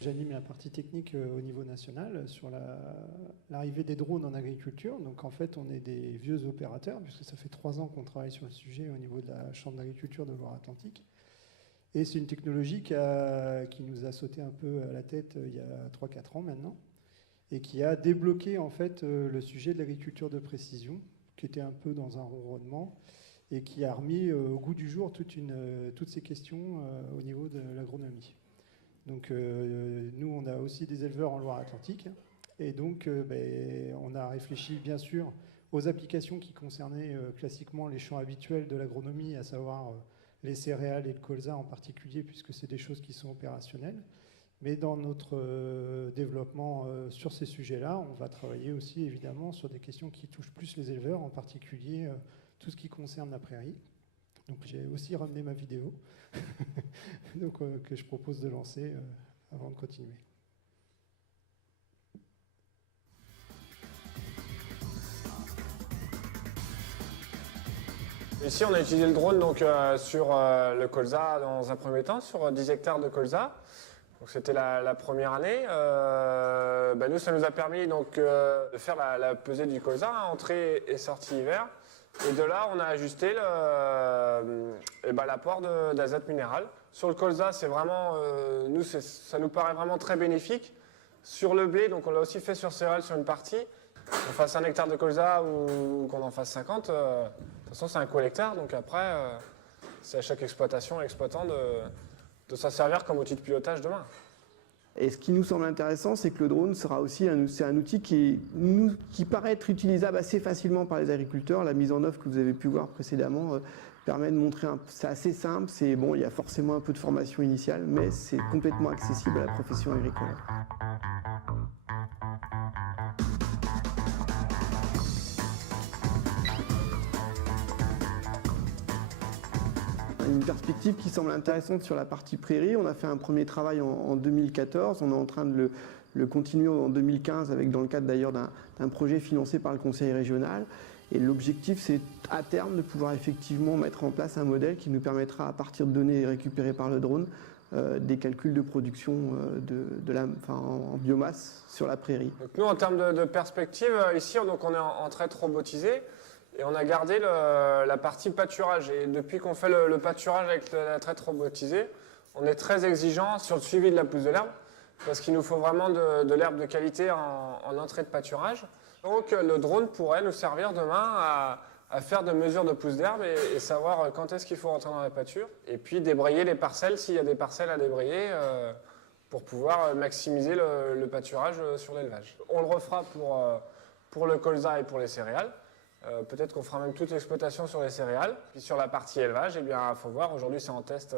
J'anime la partie technique au niveau national sur l'arrivée des drones en agriculture. Donc en fait, on est des vieux opérateurs, puisque ça fait 3 ans qu'on travaille sur le sujet au niveau de la Chambre d'agriculture de Loire-Atlantique. Et c'est une technologie qui nous a sauté un peu à la tête il y a 3-4 ans maintenant, et qui a débloqué en fait le sujet de l'agriculture de précision, qui était un peu dans un ronronnement, et qui a remis au goût du jour toutes ces questions au niveau de l'agronomie. Donc nous, on a aussi des éleveurs en Loire-Atlantique, et donc on a réfléchi bien sûr aux applications qui concernaient classiquement les champs habituels de l'agronomie, à savoir les céréales et le colza en particulier, puisque c'est des choses qui sont opérationnelles. Mais dans notre développement sur ces sujets-là, on va travailler aussi évidemment sur des questions qui touchent plus les éleveurs, en particulier tout ce qui concerne la prairie. Donc j'ai aussi ramené ma vidéo donc, que je propose de lancer avant de continuer. Ici, on a utilisé le drone donc, sur le colza dans un premier temps, sur 10 hectares de colza. C'était la première année. Nous, ça nous a permis donc, de faire la pesée du colza, entrée et sortie hiver. Et de là, on a ajusté l'apport d'azote minéral. Sur le colza, c'est vraiment, ça nous paraît vraiment très bénéfique. Sur le blé, donc on l'a aussi fait sur céréales sur une partie. Qu'on fasse 1 hectare de colza ou qu'on en fasse 50, de toute façon c'est un coût à l'hectare, donc après c'est à chaque exploitation et exploitant de s'en servir comme outil de pilotage demain. Et ce qui nous semble intéressant, c'est que le drone sera aussi un outil qui paraît être utilisable assez facilement par les agriculteurs. La mise en œuvre que vous avez pu voir précédemment permet de montrer, c'est assez simple, il y a forcément un peu de formation initiale, mais c'est complètement accessible à la profession agricole. Une perspective qui semble intéressante sur la partie prairie. On a fait un premier travail en 2014, on est en train de le continuer en 2015 dans le cadre d'ailleurs d'un projet financé par le conseil régional. Et l'objectif, c'est à terme de pouvoir effectivement mettre en place un modèle qui nous permettra, à partir de données récupérées par le drone, des calculs de production en biomasse sur la prairie. Donc nous, en termes de perspective, ici, donc on est en traite robotisée. Et on a gardé la partie pâturage. Et depuis qu'on fait le pâturage avec la traite robotisée, on est très exigeant sur le suivi de la pousse de l'herbe, parce qu'il nous faut vraiment de l'herbe de qualité en entrée de pâturage. Donc le drone pourrait nous servir demain à faire des mesures de pousse d'herbe et savoir quand est-ce qu'il faut rentrer dans la pâture. Et puis débrayer les parcelles s'il y a des parcelles à débrayer pour pouvoir maximiser le pâturage sur l'élevage. On le refera pour le colza et pour les céréales. Peut-être qu'on fera même toute l'exploitation sur les céréales. Puis sur la partie élevage, il faut voir, aujourd'hui c'est en test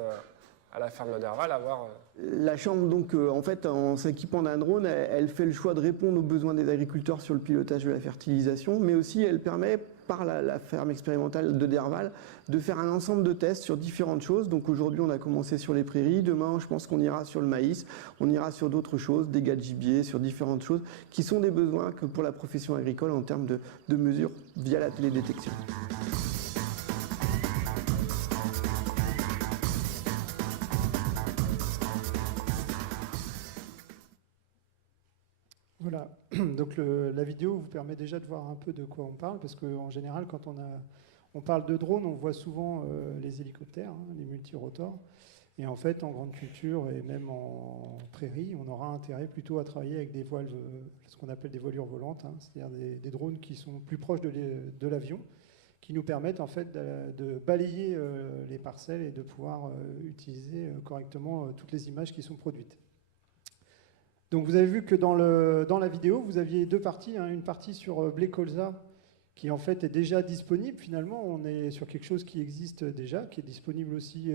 à la ferme d'Herval, à voir. La Chambre, donc, en fait, en s'équipant d'un drone, elle fait le choix de répondre aux besoins des agriculteurs sur le pilotage de la fertilisation, mais aussi elle permet, par la ferme expérimentale de Derval, de faire un ensemble de tests sur différentes choses. Donc aujourd'hui, on a commencé sur les prairies. Demain, je pense qu'on ira sur le maïs, on ira sur d'autres choses, des dégâts de gibier, sur différentes choses, qui sont des besoins que pour la profession agricole en termes de mesures via la télédétection. Voilà, donc la vidéo vous permet déjà de voir un peu de quoi on parle, parce qu'en général, quand on parle de drone, on voit souvent les hélicoptères, les multirotors. Et en fait, en grande culture et même en prairie, on aura intérêt plutôt à travailler avec des voiles, ce qu'on appelle des voilures volantes, c'est-à-dire des drones qui sont plus proches de l'avion, qui nous permettent en fait de balayer les parcelles et de pouvoir utiliser correctement toutes les images qui sont produites. Donc vous avez vu que dans la vidéo, vous aviez 2 parties, une partie sur blé colza, qui en fait est déjà disponible. Finalement, on est sur quelque chose qui existe déjà, qui est disponible aussi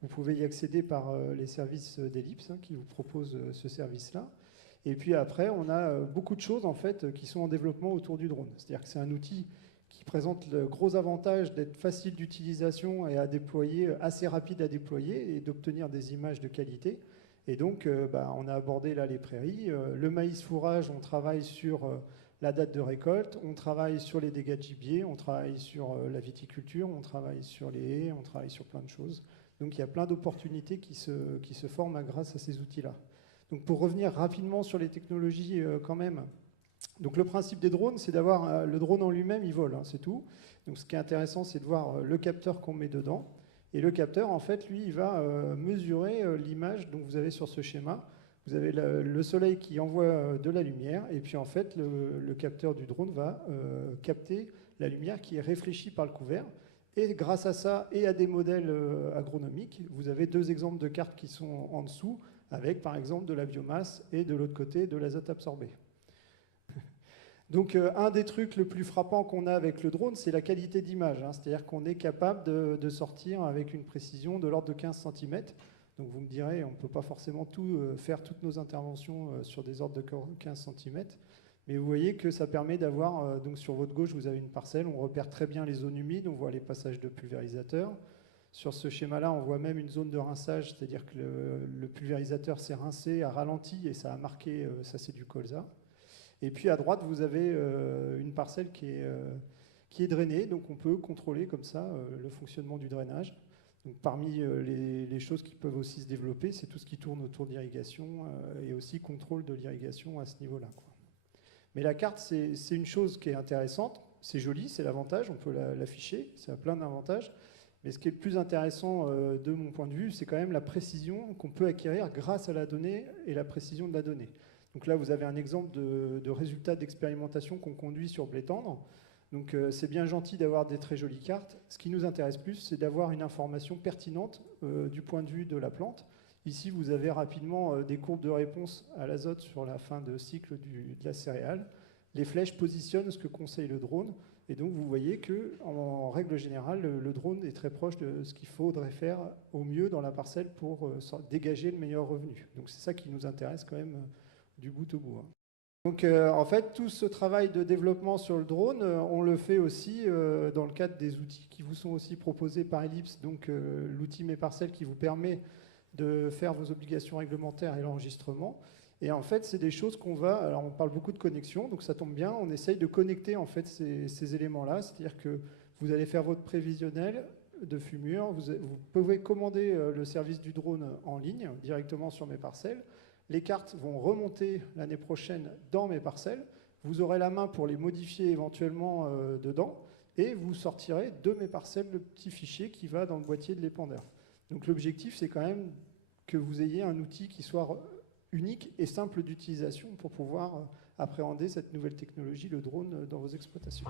vous pouvez y accéder par les services d'Ellipse, qui vous proposent ce service-là. Et puis après, on a beaucoup de choses en fait qui sont en développement autour du drone. C'est-à-dire que c'est un outil qui présente le gros avantage d'être facile d'utilisation et à déployer, assez rapide à déployer et d'obtenir des images de qualité. Et donc, on a abordé là les prairies. Le maïs fourrage, on travaille sur la date de récolte, on travaille sur les dégâts de gibier, on travaille sur la viticulture, on travaille sur les haies, on travaille sur plein de choses. Donc il y a plein d'opportunités qui se forment grâce à ces outils-là. Donc pour revenir rapidement sur les technologies quand même, donc le principe des drones, c'est d'avoir le drone en lui-même, il vole, hein, c'est tout. Donc ce qui est intéressant, c'est de voir le capteur qu'on met dedans. Et le capteur, en fait, lui, il va mesurer l'image dont vous avez sur ce schéma. Vous avez le soleil qui envoie de la lumière, et puis en fait, le capteur du drone va capter la lumière qui est réfléchie par le couvert. Et grâce à ça et à des modèles agronomiques, vous avez deux exemples de cartes qui sont en dessous, avec par exemple de la biomasse et de l'autre côté de l'azote absorbé. Donc un des trucs le plus frappant qu'on a avec le drone, c'est la qualité d'image. Hein. C'est-à-dire qu'on est capable de sortir avec une précision de l'ordre de 15 cm. Donc vous me direz, on ne peut pas forcément faire toutes nos interventions sur des ordres de 15 cm. Mais vous voyez que ça permet d'avoir, donc sur votre gauche, vous avez une parcelle, on repère très bien les zones humides, on voit les passages de pulvérisateur. Sur ce schéma-là, on voit même une zone de rinçage, c'est-à-dire que le pulvérisateur s'est rincé, a ralenti et ça a marqué, ça c'est du colza. Et puis à droite, vous avez une parcelle qui est drainée, donc on peut contrôler comme ça le fonctionnement du drainage. Donc parmi les choses qui peuvent aussi se développer, c'est tout ce qui tourne autour de l'irrigation et aussi contrôle de l'irrigation à ce niveau-là, quoi. Mais la carte, c'est une chose qui est intéressante, c'est joli, c'est l'avantage, on peut l'afficher, ça a plein d'avantages. Mais ce qui est le plus intéressant de mon point de vue, c'est quand même la précision qu'on peut acquérir grâce à la donnée et la précision de la donnée. Donc là, vous avez un exemple de résultat d'expérimentation qu'on conduit sur blé tendre. Donc c'est bien gentil d'avoir des très jolies cartes. Ce qui nous intéresse plus, c'est d'avoir une information pertinente du point de vue de la plante. Ici, vous avez rapidement des courbes de réponse à l'azote sur la fin de cycle de la céréale. Les flèches positionnent ce que conseille le drone. Et donc, vous voyez qu'en règle générale, le drone est très proche de ce qu'il faudrait faire au mieux dans la parcelle pour dégager le meilleur revenu. Donc, c'est ça qui nous intéresse quand même du bout au bout. Donc, en fait, tout ce travail de développement sur le drone, on le fait aussi dans le cadre des outils qui vous sont aussi proposés par Ellipse. Donc, l'outil Mes Parcelles qui vous permet de faire vos obligations réglementaires et l'enregistrement. Et en fait, c'est des choses qu'on va... Alors, on parle beaucoup de connexion, donc ça tombe bien. On essaye de connecter en fait ces éléments-là. C'est-à-dire que vous allez faire votre prévisionnel de fumure. Vous pouvez commander le service du drone en ligne, directement sur Mes Parcelles. Les cartes vont remonter l'année prochaine dans Mes Parcelles. Vous aurez la main pour les modifier éventuellement dedans. Et vous sortirez de Mes Parcelles le petit fichier qui va dans le boîtier de l'épandeur. Donc l'objectif, c'est quand même que vous ayez un outil qui soit unique et simple d'utilisation pour pouvoir appréhender cette nouvelle technologie, le drone, dans vos exploitations.